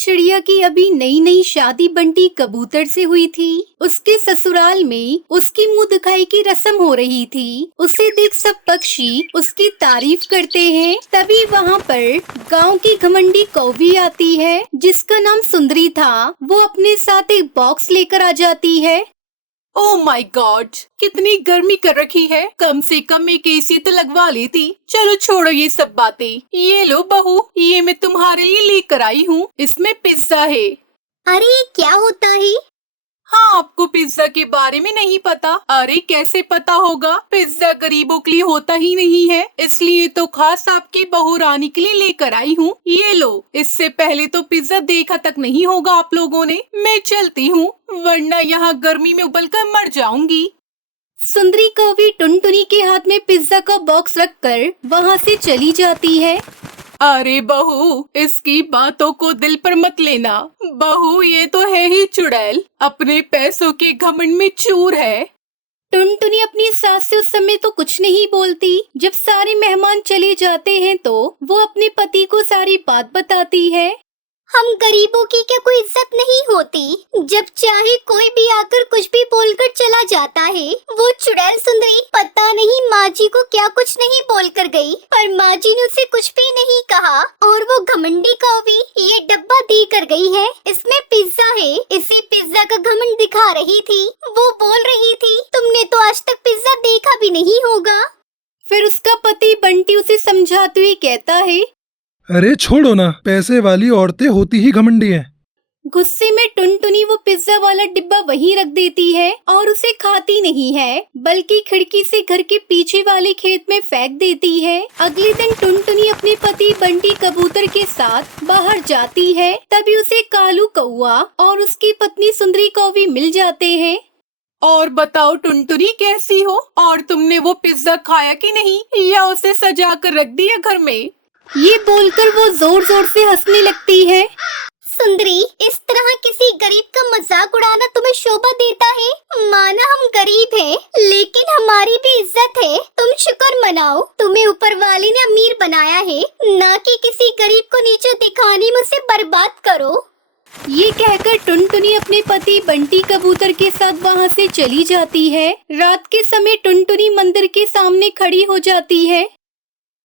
चिड़िया की अभी नई नई शादी बंटी कबूतर से हुई थी। उसके ससुराल में उसकी मुंह दिखाई की रस्म हो रही थी। उसे देख सब पक्षी उसकी तारीफ करते हैं। तभी वहाँ पर गांव की घमंडी कौवी आती है जिसका नाम सुंदरी था। वो अपने साथ एक बॉक्स लेकर आ जाती है। ओह माय गॉड, कितनी गर्मी कर रखी है। कम से कम एक एसी तो लगवा लेती। चलो छोड़ो ये सब बातें। ये लो बहू, ये मैं तुम्हारे लिए लेकर आई हूँ। इसमें पिज्जा है। अरे क्या होता है? हाँ, आपको पिज्जा के बारे में नहीं पता? अरे कैसे पता होगा, पिज्जा गरीबों के लिए होता ही नहीं है। इसलिए तो खास आपकी बहू रानी के लिए लेकर आई हूँ। ये लो। इससे पहले तो पिज्जा देखा तक नहीं होगा आप लोगों ने। मैं चलती हूँ, वरना यहाँ गर्मी में उबल कर मर जाऊंगी। सुंदरी कौवी टुनटुनी के हाथ में पिज्जा का बॉक्स रखकर वहाँ से चली जाती है। अरे बहू, इसकी बातों को दिल पर मत लेना। बहू ये तो है ही चुड़ैल, अपने पैसों के घमंड में चूर है। टुनटुनी अपनी सास से उस समय तो कुछ नहीं बोलती। जब सारे मेहमान चले जाते हैं तो वो अपने पति को सारी बात बताती है। हम गरीबों की क्या कोई इज्जत नहीं होती? जब चाहे कोई भी आकर कुछ भी बोलकर चला जाता है। वो चुड़ैल सुंदरी पता नहीं माँ जी को क्या कुछ नहीं बोलकर गई, पर माँ जी ने उसे कुछ भी नहीं कहा। और वो घमंडी कौवी ये डब्बा दे कर गई है। इसमें पिज्जा है। इसी पिज्जा का घमंड दिखा रही थी। वो बोल रही थी तुमने तो आज तक पिज्जा देखा भी नहीं होगा। फिर उसका पति बंटी उसे समझाते हुए कहता है, अरे छोड़ो ना, पैसे वाली औरतें होती ही घमंडी हैं। गुस्से में टुनटुनी वो पिज्जा वाला डिब्बा वहीं रख देती है और उसे खाती नहीं है, बल्कि खिड़की से घर के पीछे वाले खेत में फेंक देती है। अगले दिन टुनटुनी अपने पति बंटी कबूतर के साथ बाहर जाती है। तभी उसे कालू कौआ और उसकी पत्नी सुंदरी कौवी मिल जाते हैं। और बताओ टुनटुनी कैसी हो? और तुमने वो पिज्जा खाया कि नहीं, या उसे सजा कर रख दिया घर में? ये बोलकर वो जोर जोर से हंसने लगती है। सुंदरी, इस तरह किसी गरीब का मजाक उड़ाना तुम्हें शोभा देता है? माना हम गरीब हैं, लेकिन हमारी भी इज्जत है। तुम शुक्र मनाओ, तुम्हें ऊपर वाले ने अमीर बनाया है, ना कि किसी गरीब को नीचे दिखाने में उसे बर्बाद करो। ये कहकर टुनटुनी अपने पति बंटी कबूतर के साथ वहाँ से चली जाती है। रात के समय टुनटुनी मंदिर के सामने खड़ी हो जाती है।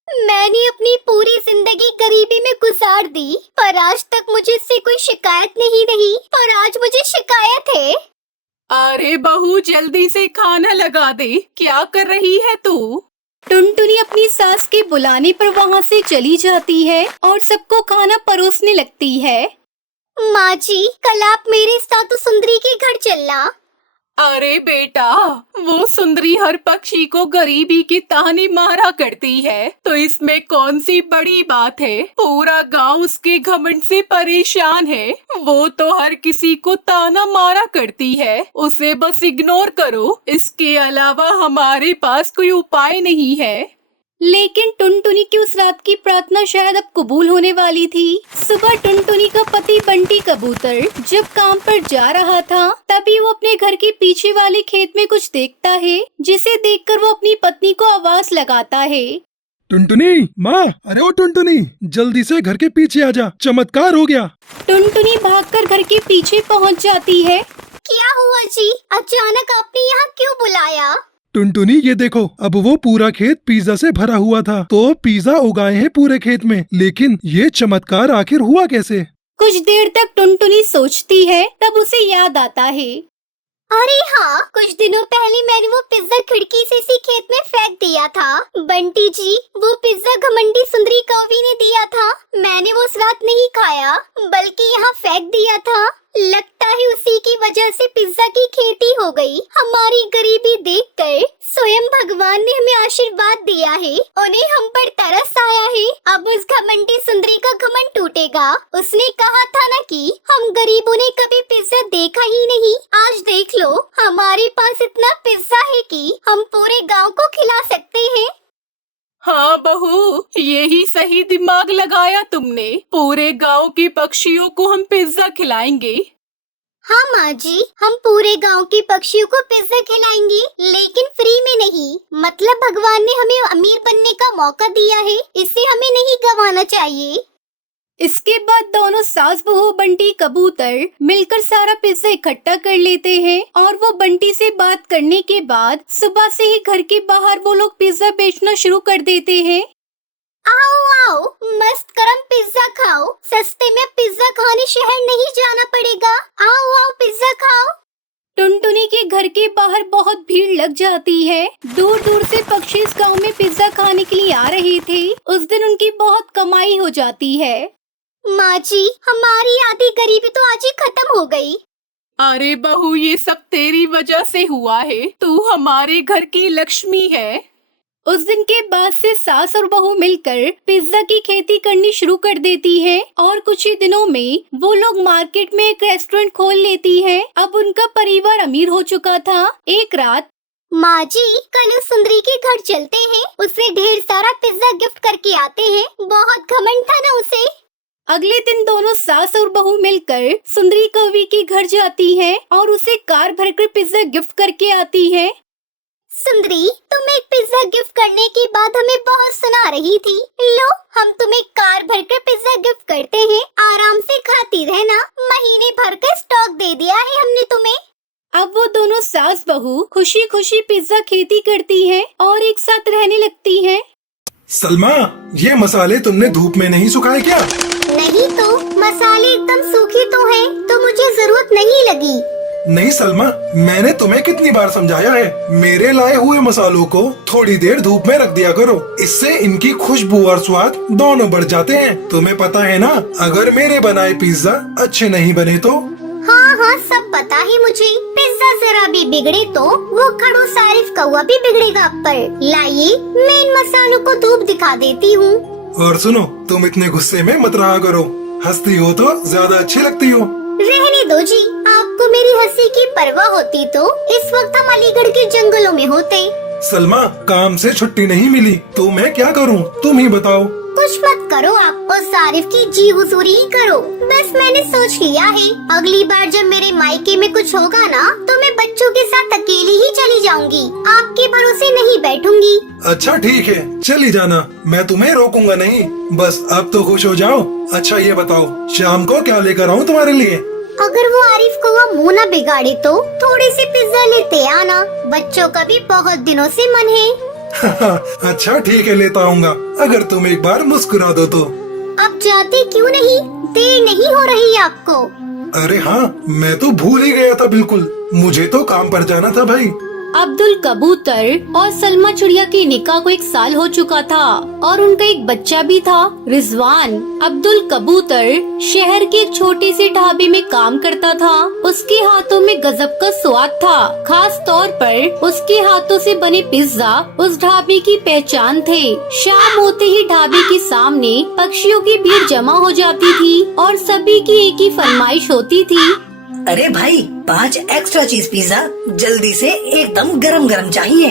मैंने अपनी पूरी जिंदगी गरीबी में गुजार दी, पर आज तक मुझे इससे कोई शिकायत नहीं रही, पर आज मुझे शिकायत है। अरे बहू, जल्दी से खाना लगा दे। क्या कर रही है तू? टुनटुनी अपनी सास के बुलाने पर वहाँ से चली जाती है और सबको खाना परोसने लगती है। माँ जी, कल आप मेरे साथ सुंदरी के घर चलना। अरे बेटा, वो सुंदरी हर पक्षी को गरीबी की ताने मारा करती है, तो इसमें कौन सी बड़ी बात है? पूरा गांव उसके घमंड से परेशान है। वो तो हर किसी को ताना मारा करती है, उसे बस इग्नोर करो। इसके अलावा हमारे पास कोई उपाय नहीं है। लेकिन टुनटुनी की उस रात की प्रार्थना शायद अब कबूल होने वाली थी। सुबह टुनटुनी का पति बंटी कबूतर जब काम पर जा रहा था, तभी वो अपने घर के पीछे वाले खेत में कुछ देखता है, जिसे देखकर वो अपनी पत्नी को आवाज लगाता है। टुनटुनी माँ, अरे ओ टुनटुनी, जल्दी से घर के पीछे आजा, चमत्कार हो गया। टुनटुनी भागकर घर के पीछे पहुंच जाती है। क्या हुआ जी? अचानक आपने यहाँ क्यों बुलाया? टुनटुनी ये देखो, अब वो पूरा खेत पिज्जा से भरा हुआ था, तो पिज्जा उगाए हैं पूरे खेत में, लेकिन ये चमत्कार आखिर हुआ कैसे? कुछ देर तक टुनटुनी सोचती है, तब उसे याद आता है। अरे हाँ, कुछ दिनों पहले मैंने वो पिज्जा खिड़की से इसी खेत में फेंक दिया था। बंटी जी, वो पिज्जा घमंडी सुंदरी कौवी ने दिया था। मैंने वो उस रात नहीं खाया, बल्कि यहाँ फेंक दिया था। लगता है उसी की वजह से पिज्जा की खेती हो गई। हमारी गरीबी देखकर स्वयं भगवान ने हमें आशीर्वाद दिया है। उन्हें हम पर तरस आया है। अब उस घमंडी सुंदरी का घमंड टूटेगा। उसने कहा था ना कि हम गरीबों ने कभी पिज्जा देखा ही नहीं। आज देख लो, हमारे पास इतना पिज्जा है कि हम पूरे गांव को खिला सकते हैं। हाँ बहू, यही सही दिमाग लगाया तुमने। पूरे गांव के पक्षियों को हम पिज्जा खिलाएंगे। हाँ माँ जी, हम पूरे गांव के पक्षियों को पिज्जा खिलाएंगे, लेकिन फ्री में नहीं। मतलब भगवान ने हमें अमीर बनने का मौका दिया है, इसे हमें नहीं गंवाना चाहिए। इसके बाद दोनों सास बहू बंटी कबूतर मिलकर सारा पिज्जा इकट्ठा कर लेते हैं और वो बंटी से बात करने के बाद सुबह से ही घर के बाहर वो लोग पिज्जा बेचना शुरू कर देते हैं। आओ आओ, मस्त गरम पिज्जा खाओ, सस्ते में पिज्जा खाने शहर नहीं जाना पड़ेगा, आओ आओ पिज्जा खाओ। टुनटुनी के घर के बाहर बहुत भीड़ लग जाती है। दूर दूर से पक्षी इस गांव में पिज्जा खाने के लिए आ रहे थे। उस दिन उनकी बहुत कमाई हो जाती है। माँ जी, हमारी आधी गरीबी तो आज ही खत्म हो गई। अरे बहू, ये सब तेरी वजह से हुआ है। तू हमारे घर की लक्ष्मी है। उस दिन के बाद से सास और बहू मिलकर पिज्जा की खेती करनी शुरू कर देती है और कुछ ही दिनों में वो लोग मार्केट में एक रेस्टोरेंट खोल लेती है। अब उनका परिवार अमीर हो चुका था। एक रात, माँ जी, कल सुंदरी के घर चलते हैं, उसे ढेर सारा पिज्जा गिफ्ट करके आते हैं, बहुत घमंड था ना उसे। अगले दिन दोनों सास और बहू मिलकर सुंदरी कवि के घर जाती है और उसे कार भरकर पिज्जा गिफ्ट करके आती है। सुंदरी, तुम एक पिज्जा गिफ्ट करने के बाद हमें बहुत सुना रही थी। लो, हम तुम्हें कार भरकर पिज्जा गिफ्ट करते हैं, आराम से खाती रहना, महीने भर का स्टॉक दे दिया है हमने तुम्हें। अब वो दोनों सास बहू खुशी खुशी पिज्जा खेती करती हैं और एक साथ रहने लगती हैं। सलमा, ये मसाले तुमने धूप में नहीं सुखाए क्या? नहीं तो, मसाले एकदम सूखे तो हैं, तो मुझे जरूरत नहीं लगी। नहीं सलमा, मैंने तुम्हें कितनी बार समझाया है, मेरे लाए हुए मसालों को थोड़ी देर धूप में रख दिया करो, इससे इनकी खुशबू और स्वाद दोनों बढ़ जाते हैं। तुम्हें पता है ना, अगर मेरे बनाए पिज्जा अच्छे नहीं बने तो? हाँ हाँ, सब पता है मुझे। पिज्जा जरा भी बिगड़े तो वो खड़ूस आरिफ कौवा भी बिगड़ेगा। पर लाइए, मैं इन मसालों को धूप दिखा देती हूँ। और सुनो, तुम इतने गुस्से में मत रहा करो, हंसती हो तो ज्यादा अच्छी लगती हो। रहने दो जी, आपको मेरी हंसी की परवाह होती तो इस वक्त हम अलीगढ़ के जंगलों में होते। सलमा, काम से छुट्टी नहीं मिली तो मैं क्या करूं, तुम ही बताओ। कुछ मत करो आप, उस आरिफ की जी हुजूरी ही करो। बस मैंने सोच लिया है, अगली बार जब मेरे मायके में कुछ होगा ना, तो मैं बच्चों के साथ अकेली ही चली जाऊंगी, आपके भरोसे नहीं बैठूंगी। अच्छा ठीक है, चली जाना, मैं तुम्हें रोकूंगा नहीं। बस अब तो खुश हो जाओ। अच्छा ये बताओ, शाम को क्या लेकर आऊँ तुम्हारे लिए? अगर वो आरिफ को वो मुँह न बिगाड़े तो थोड़े से पिज्जा लेते आना, बच्चों का भी बहुत दिनों से मन है। अच्छा ठीक है, लेता आऊंगा, अगर तुम एक बार मुस्कुरा दो तो। अब जाते क्यों नहीं, देर नहीं हो रही आपको? अरे हाँ, मैं तो भूल ही गया था बिल्कुल, मुझे तो काम पर जाना था भाई। अब्दुल कबूतर और सलमा चिड़िया के निकाह को 1 साल हो चुका था और उनका एक बच्चा भी था, रिजवान। अब्दुल कबूतर शहर के एक छोटे से ढाबे में काम करता था। उसके हाथों में गजब का स्वाद था, खास तौर पर उसके हाथों से बने पिज्जा उस ढाबे की पहचान थे। शाम होते ही ढाबे के सामने पक्षियों की भीड़ जमा हो जाती थी और सभी की एक ही फरमाइश होती थी। अरे भाई, 5 एक्स्ट्रा चीज पिज्जा, जल्दी से, एकदम गरम गरम चाहिए।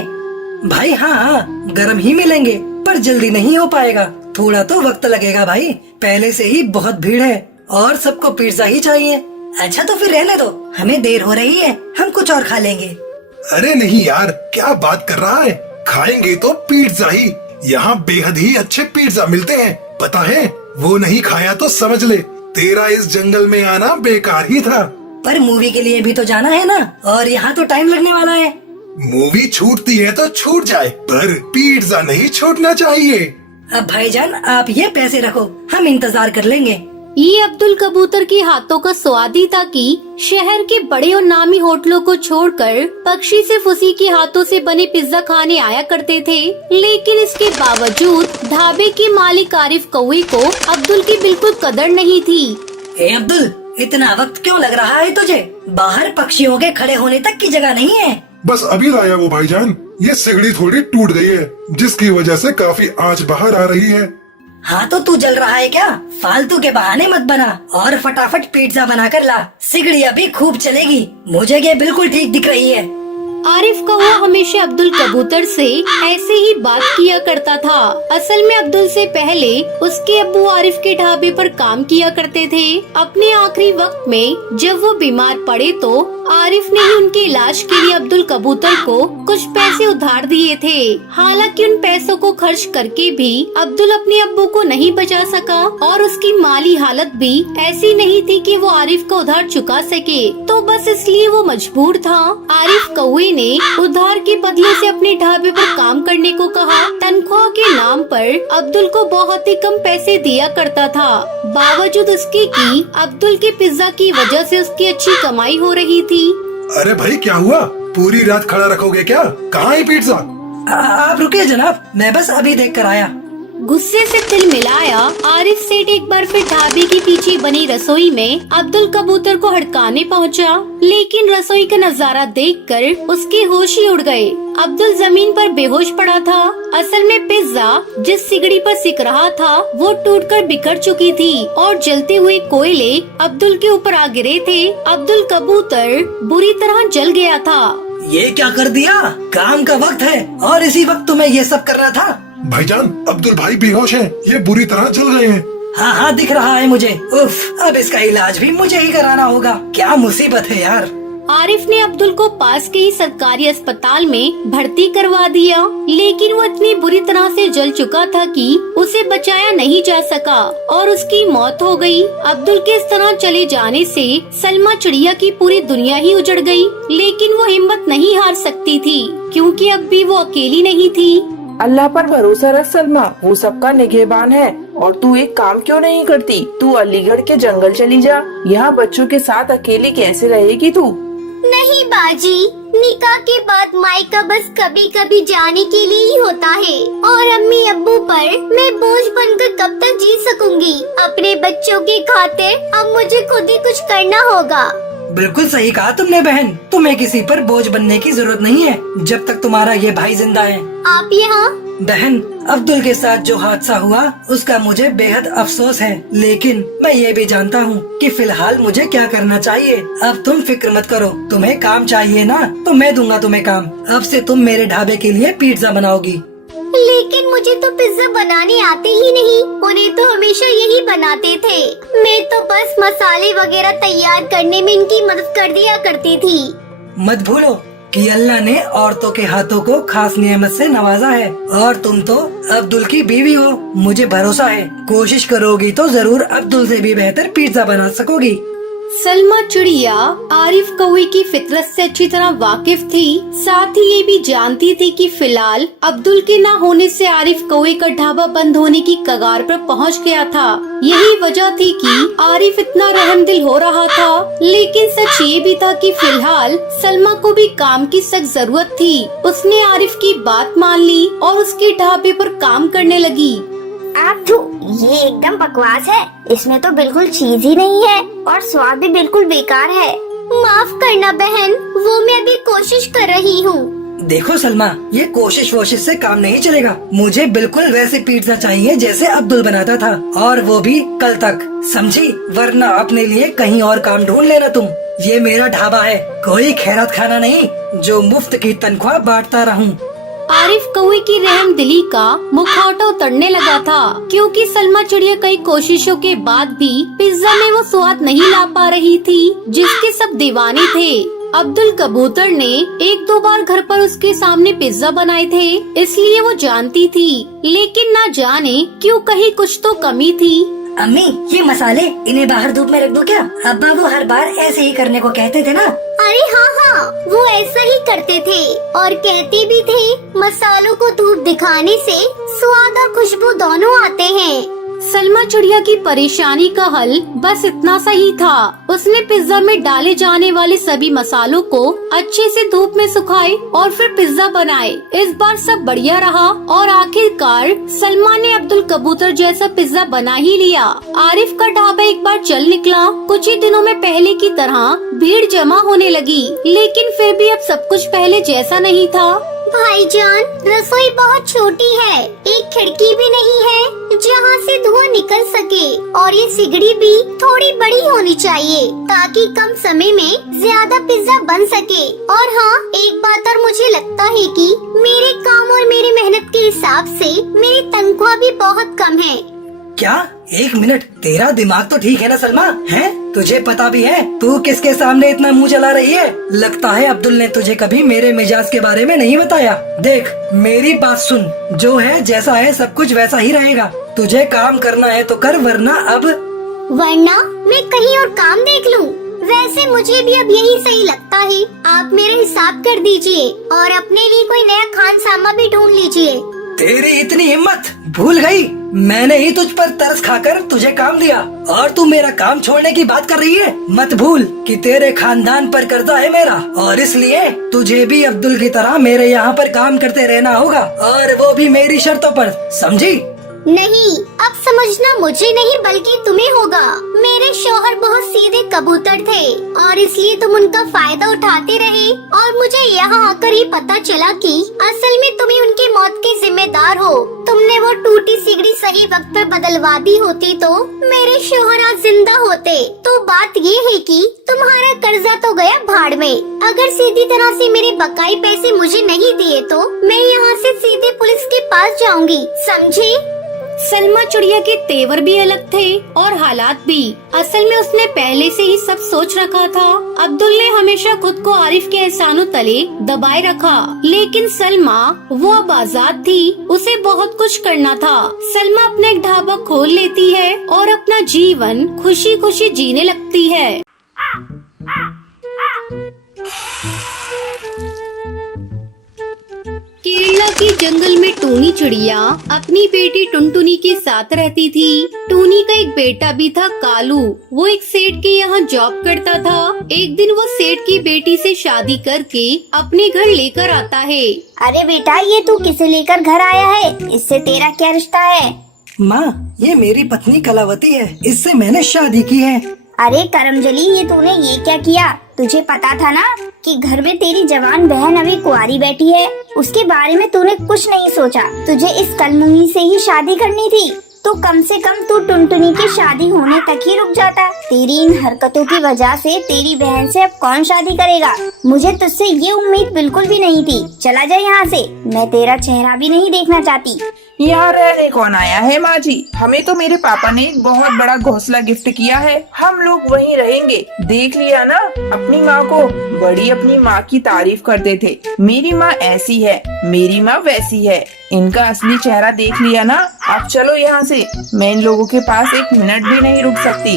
भाई हाँ, गरम ही मिलेंगे, पर जल्दी नहीं हो पाएगा, थोड़ा तो वक्त लगेगा भाई, पहले से ही बहुत भीड़ है और सबको पिज्जा ही चाहिए। अच्छा तो फिर रहने दो, हमें देर हो रही है, हम कुछ और खा लेंगे। अरे नहीं यार, क्या बात कर रहा है, खाएंगे तो पिज्जा ही, यहाँ बेहद ही अच्छे पिज्जा मिलते हैं, पता है? वो नहीं खाया तो समझ ले, तेरा इस जंगल में आना बेकार ही था। पर मूवी के लिए भी तो जाना है ना, और यहाँ तो टाइम लगने वाला है। मूवी छूटती है तो छूट जाए, पर पिज्जा नहीं छूटना चाहिए। अब भाईजान, आप ये पैसे रखो, हम इंतजार कर लेंगे। ये अब्दुल कबूतर के हाथों का स्वाद ही था कि शहर के बड़े और नामी होटलों को छोड़कर पक्षी सिर्फ उसी के हाथों से बने पिज्जा खाने आया करते थे। लेकिन इसके बावजूद ढाबे के मालिक आरिफ कौवे को अब्दुल की बिल्कुल कदर नहीं थी। ए अब्दुल, इतना वक्त क्यों लग रहा है तुझे? बाहर पक्षियों के खड़े होने तक की जगह नहीं है। बस अभी लाया वो भाईजान, ये सिगड़ी थोड़ी टूट गई है, जिसकी वजह से काफी आंच बाहर आ रही है। हाँ तो तू जल रहा है क्या? फालतू के बहाने मत बना और फटाफट पिज्जा बना कर ला, सिगड़ी अभी खूब चलेगी, मुझे ये बिल्कुल ठीक दिख रही है। आरिफ कौवा हमेशा अब्दुल कबूतर से ऐसे ही बात किया करता था। असल में अब्दुल से पहले उसके अब्बू आरिफ के ढाबे पर काम किया करते थे। अपने आखिरी वक्त में जब वो बीमार पड़े तो आरिफ ने ही उनके इलाज के लिए अब्दुल कबूतर को कुछ पैसे उधार दिए थे। हालांकि उन पैसों को खर्च करके भी अब्दुल अपने अब्बू को नहीं बचा सका और उसकी माली हालत भी ऐसी नहीं थी कि वो आरिफ का उधार चुका सके, तो बस इसलिए वो मजबूर था। आरिफ कौवे ने उधार के बदले से अपने ढाबे पर काम करने को कहा। तनख्वाह के नाम पर अब्दुल को बहुत ही कम पैसे दिया करता था, बावजूद उसके कि अब्दुल के पिज्जा की वजह से उसकी अच्छी कमाई हो रही थी। अरे भाई क्या हुआ, पूरी रात खड़ा रखोगे क्या? कहाँ है पिज्जा? आप रुकिए जनाब, मैं बस अभी देख कर आया। गुस्से से तिल मिलाया आरिफ सेठ एक बार फिर ढाबे के पीछे बनी रसोई में अब्दुल कबूतर को हड़काने पहुंचा, लेकिन रसोई का नजारा देखकर उसके होश ही उड़ गए। अब्दुल जमीन पर बेहोश पड़ा था। असल में पिज्जा जिस सिगड़ी पर सिक रहा था वो टूटकर बिखर चुकी थी और जलते हुए कोयले अब्दुल के ऊपर आ गिरे थे। अब्दुल कबूतर बुरी तरह जल गया था। ये क्या कर दिया? काम का वक्त है और इसी वक्त तुम्हें ये सब करना था? भाईजान अब्दुल भाई बेहोश हैं, ये बुरी तरह जल गए हैं। हाँ हाँ दिख रहा है मुझे। उफ, अब इसका इलाज भी मुझे ही कराना होगा। क्या मुसीबत है यार। आरिफ ने अब्दुल को पास के ही सरकारी अस्पताल में भर्ती करवा दिया, लेकिन वो इतनी बुरी तरह से जल चुका था कि उसे बचाया नहीं जा सका और उसकी मौत हो गई। अब्दुल के इस तरह चले जाने से सलमा चिड़िया की पूरी दुनिया ही उजड़ गई, लेकिन वो हिम्मत नहीं हार सकती थी क्योंकि अब भी वो अकेली नहीं थी। अल्लाह पर भरोसा रख सलमा, वो सबका निगहबान है। और तू एक काम क्यों नहीं करती? तू अलीगढ़ के जंगल चली जा। यहाँ बच्चों के साथ अकेली कैसे रहेगी तू? नहीं बाजी, निकाह के बाद मायका बस कभी कभी जाने के लिए ही होता है और अम्मी अब्बू पर मैं बोझ बनकर कब तक जी सकूंगी? अपने बच्चों की खातिर अब मुझे खुद ही कुछ करना होगा। बिल्कुल सही कहा तुमने बहन, तुम्हें किसी पर बोझ बनने की जरूरत नहीं है जब तक तुम्हारा ये भाई जिंदा है। आप यहाँ? बहन, अब्दुल के साथ जो हादसा हुआ उसका मुझे बेहद अफसोस है, लेकिन मैं ये भी जानता हूँ कि फिलहाल मुझे क्या करना चाहिए। अब तुम फिक्र मत करो, तुम्हें काम चाहिए ना तो मैं दूंगा तुम्हें काम। अब से तुम मेरे ढाबे के लिए पिज्जा बनाओगी। लेकिन मुझे तो पिज्जा बनाने आते ही नहीं, उन्हें तो हमेशा यही बनाते थे। मैं तो बस मसाले वगैरह तैयार करने में इनकी मदद कर दिया करती थी। मत भूलो कि अल्लाह ने औरतों के हाथों को खास नियमत से नवाजा है और तुम तो अब्दुल की बीवी हो। मुझे भरोसा है कोशिश करोगी तो जरूर अब्दुल से भी बेहतर पिज्जा बना सकोगी। सलमा चिड़िया आरिफ कौवे की फितरत से अच्छी तरह वाकिफ थी, साथ ही ये भी जानती थी कि फिलहाल अब्दुल के ना होने से आरिफ कौवे का ढाबा बंद होने की कगार पर पहुंच गया था। यही वजह थी कि आरिफ इतना रहमदिल हो रहा था, लेकिन सच ये भी था कि फिलहाल सलमा को भी काम की सख्त जरूरत थी। उसने आरिफ की बात मान ली और उसके ढाबे पर काम करने लगी। आप ये एकदम बकवास है, इसमें तो बिल्कुल चीज ही नहीं है और स्वाद भी बिल्कुल बेकार है। माफ करना बहन, वो मैं अभी कोशिश कर रही हूँ। देखो सलमा, ये कोशिश वोशिश से काम नहीं चलेगा। मुझे बिल्कुल वैसे पिज्जा चाहिए जैसे अब्दुल बनाता था, और वो भी कल तक, समझी? वरना अपने लिए कहीं और काम ढूंढ लेना तुम। ये मेरा ढाबा है, कोई खैरात खाना नहीं जो मुफ्त की तनख्वाह बांटता रहूं। आरिफ कौवे की रहमदिली का मुखौटा उतरने लगा था, क्योंकि सलमा चिड़िया कई कोशिशों के बाद भी पिज्जा में वो स्वाद नहीं ला पा रही थी जिसके सब दीवाने थे। अब्दुल कबूतर ने एक दो बार घर पर उसके सामने पिज्जा बनाए थे, इसलिए वो जानती थी, लेकिन ना जाने क्यों कहीं कुछ तो कमी थी। अम्मी, ये मसाले इन्हें बाहर धूप में रख दो क्या? अब्बा वो हर बार ऐसे ही करने को कहते थे ना। अरे हाँ, वो ऐसा ही करते थे और कहते भी थे मसालों को धूप दिखाने से स्वाद और खुशबू दोनों आते हैं। सलमा चिड़िया की परेशानी का हल बस इतना सा ही था। उसने पिज्जा में डाले जाने वाले सभी मसालों को अच्छे से धूप में सुखाए और फिर पिज्जा बनाए। इस बार सब बढ़िया रहा और आखिरकार सलमा ने अब्दुल कबूतर जैसा पिज्जा बना ही लिया। आरिफ का ढाबा एक बार चल निकला। कुछ ही दिनों में पहले की तरह भीड़ जमा होने लगी, लेकिन फिर भी अब सब कुछ पहले जैसा नहीं था। भाईजान, रसोई बहुत छोटी है, एक खिड़की भी नहीं है जहाँ से धुआं निकल सके, और ये सिगड़ी भी थोड़ी बड़ी होनी चाहिए ताकि कम समय में ज्यादा पिज्जा बन सके। और हाँ, एक बात और मुझे लगता है कि मेरे काम और मेरी मेहनत के हिसाब से मेरी तनख्वाह भी बहुत कम है। क्या एक मिनट, तेरा दिमाग तो ठीक है ना सलमा? है तुझे पता भी है तू किसके सामने इतना मुंह चला रही है? लगता है अब्दुल ने तुझे कभी मेरे मिजाज के बारे में नहीं बताया। देख मेरी बात सुन, जो है जैसा है सब कुछ वैसा ही रहेगा। तुझे काम करना है तो कर, वरना मैं कहीं और काम देख लूं। वैसे मुझे भी अब यही सही लगता है। आप मेरा हिसाब कर दीजिए और अपने लिए कोई नया खानसामा भी ढूंढ लीजिए। तेरी इतनी हिम्मत! भूल गई मैंने ही तुझ पर तरस खाकर तुझे काम दिया और तू मेरा काम छोड़ने की बात कर रही है। मत भूल कि तेरे खानदान पर कर्जा है मेरा, और इसलिए तुझे भी अब्दुल की तरह मेरे यहाँ पर काम करते रहना होगा, और वो भी मेरी शर्तों पर, समझी? नहीं, अब समझना मुझे नहीं बल्कि तुम्हें होगा। मेरे शौहर बहुत सीधे कबूतर थे और इसलिए तुम उनका फायदा उठाते रहे, और मुझे यहाँ आकर ही पता चला कि असल में तुम्हें उनकी मौत के जिम्मेदार हो। तुमने वो टूटी सिगड़ी सही वक्त पर बदलवा दी होती तो मेरे शौहर आज जिंदा होते। तो बात ये है कि तुम्हारा कर्जा तो गया भाड़ में। अगर सीधी तरह से मेरे बकाई पैसे मुझे नहीं दिए तो मैं यहाँ से सीधे पुलिस के पास जाऊंगी, समझे? सलमा चिड़िया के तेवर भी अलग थे और हालात भी। असल में उसने पहले से ही सब सोच रखा था। अब्दुल ने हमेशा खुद को आरिफ के एहसानों तले दबाए रखा, लेकिन सलमा वो अब आजाद थी। उसे बहुत कुछ करना था। सलमा अपना एक ढाबा खोल लेती है और अपना जीवन खुशी खुशी जीने लगती है। केरला के जंगल में टूनी चिड़िया अपनी बेटी टुनटुनी के साथ रहती थी। टूनी का एक बेटा भी था, कालू। वो एक सेठ के यहाँ जॉब करता था। एक दिन वो सेठ की बेटी से शादी करके अपने घर लेकर आता है। अरे बेटा, ये तू किसे लेकर घर आया है? इससे तेरा क्या रिश्ता है? माँ, ये मेरी पत्नी कलावती है, इससे मैंने शादी की है। अरे करमजली, ये तूने ये क्या किया? तुझे पता था ना कि घर में तेरी जवान बहन अभी कुंवारी बैठी है। उसके बारे में तूने कुछ नहीं सोचा। तुझे इस कलमुही से ही शादी करनी थी तो कम से कम तू टुनटुनी की शादी होने तक ही रुक जाता। तेरी इन हरकतों की वजह से तेरी बहन से अब कौन शादी करेगा? मुझे तुझसे ये उम्मीद बिल्कुल भी नहीं थी। चला जा यहाँ से, मैं तेरा चेहरा भी नहीं देखना चाहती। यहाँ रहने कौन आया है माँ जी? हमें तो मेरे पापा ने एक बहुत बड़ा घोंसला गिफ्ट किया है, हम लोग वहीं रहेंगे। देख लिया ना अपनी माँ को? बड़ी अपनी माँ की तारीफ करते थे। मेरी माँ ऐसी है, मेरी माँ वैसी है। इनका असली चेहरा देख लिया ना? अब चलो यहाँ से, मैं इन लोगों के पास एक मिनट भी नहीं रुक सकती।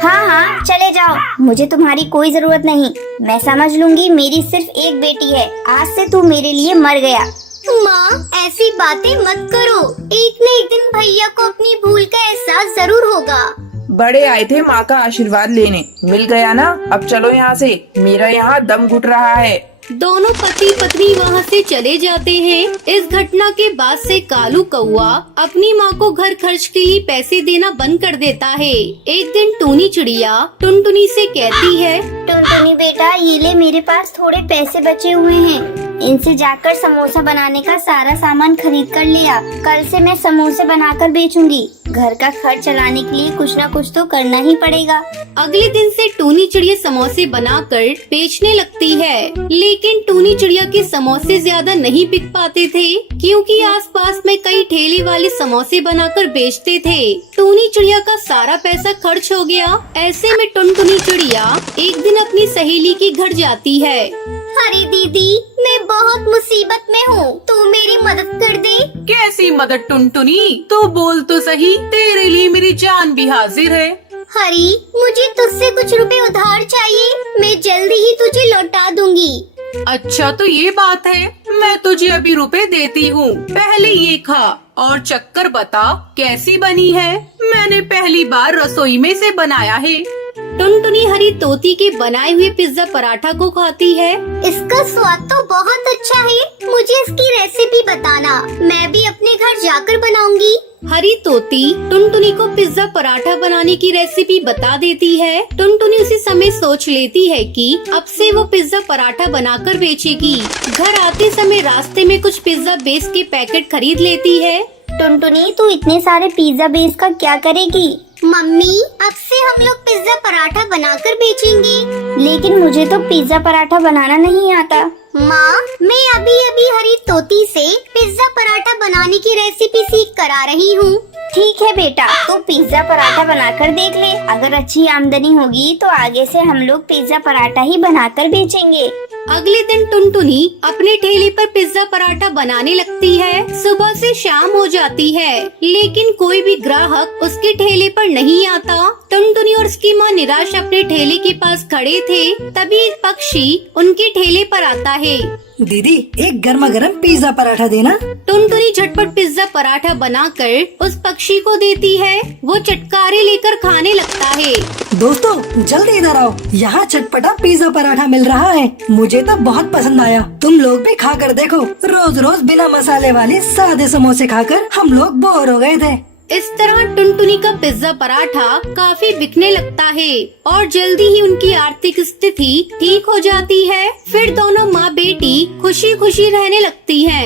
हाँ हाँ, चले जाओ, मुझे तुम्हारी कोई जरूरत नहीं। मैं समझ लूंगी, मेरी सिर्फ एक बेटी है। आज से तू मेरे लिए मर गया। माँ, ऐसी बातें मत करो। एक न एक दिन भैया को अपनी भूल का एहसास जरूर होगा। बड़े आए थे माँ का आशीर्वाद लेने, मिल गया ना? अब चलो यहाँ से, मेरा यहाँ दम घुट रहा है। दोनों पति पत्नी वहाँ से चले जाते हैं। इस घटना के बाद से कालू कौआ अपनी माँ को घर खर्च के लिए पैसे देना बंद कर देता है। एक दिन टूनी चिड़िया टुनटुनी से कहती है, टुनटुनी बेटा, ये ले, मेरे पास थोड़े पैसे बचे हुए हैं। इनसे जाकर समोसा बनाने का सारा सामान खरीद कर ले आ। कल से मैं समोसे बनाकर बेचूंगी। घर का खर्च चलाने के लिए कुछ न कुछ तो करना ही पड़ेगा। अगले दिन से टूनी चिड़िया समोसे बनाकर बेचने लगती है, लेकिन टूनी चिड़िया के समोसे ज्यादा नहीं बिक पाते थे क्योंकि आसपास में कई ठेले वाले समोसे बनाकर बेचते थे। टूनी चिड़िया का सारा पैसा खर्च हो गया। ऐसे में टुनटुनी चिड़िया एक दिन अपनी सहेली के घर जाती है। अरे दीदी, मैं बहुत मुसीबत में हूँ, तू मेरी मदद कर दे। कैसी मदद टुनटुनी? तो बोल तो सही, तेरे लिए मेरी जान भी हाजिर है। हरी, मुझे तुझसे कुछ रुपए उधार चाहिए, मैं जल्दी ही तुझे लौटा दूंगी। अच्छा तो ये बात है, मैं तुझे अभी रुपए देती हूँ। पहले ये खा और चक्कर बता कैसी बनी है। मैंने पहली बार रसोई में से बनाया है। टुनटुनी हरी तोती के बनाए हुए पिज्जा पराठा को खाती है। इसका स्वाद तो बहुत अच्छा है, मुझे इसकी रेसिपी बताना, मैं भी अपने घर जाकर बनाऊंगी। हरी तोती टुनटुनी को पिज्जा पराठा बनाने की रेसिपी बता देती है। टुनटुनी उसी समय सोच लेती है कि अब से वो पिज्जा पराठा बनाकर बेचेगी। घर आते समय रास्ते में कुछ पिज्जा बेस के पैकेट खरीद लेती है। टुनटुनी, तू इतने सारे पिज्जा बेस का क्या करेगी? मम्मी, अब से हम लोग पिज्जा पराठा बनाकर बेचेंगे। लेकिन मुझे तो पिज्जा पराठा बनाना नहीं आता। माँ, मैं अभी अभी हरी तोती से पिज्जा पराठा बनाने की रेसिपी सीख कर आ रही हूँ। ठीक है बेटा, तू पिज्जा पराठा बनाकर देख ले। अगर अच्छी आमदनी होगी तो आगे से हम लोग पिज्जा पराठा ही बनाकर बेचेंगे। अगले दिन टुनटुनी अपने ठेले पर पिज्जा पराठा बनाने लगती है। सुबह से शाम हो जाती है, लेकिन कोई भी ग्राहक उसके ठेले पर नहीं आता। टुनटुनी और उसकी माँ निराश अपने ठेले के पास खड़े थे, तभी एक पक्षी उनके ठेले पर आता है। दीदी एक गर्मा गर्म पिज्जा पराठा देना। टुनटुनी झटपट पिज्जा पराठा बनाकर उस पक्षी को देती है। वो चटकारे लेकर खाने लगता है। दोस्तों जल्दी इधर आओ, यहाँ चटपटा पिज्जा पराठा मिल रहा है। मुझे तो बहुत पसंद आया, तुम लोग भी खाकर देखो। रोज रोज बिना मसाले वाले सादे समोसे खाकर हम लोग बोर हो गए थे। इस तरह टुनटुनी का पिज्जा पराठा काफी बिकने लगता है और जल्दी ही उनकी आर्थिक स्थिति ठीक हो जाती है। फिर दोनों माँ बेटी खुशी खुशी रहने लगती हैं।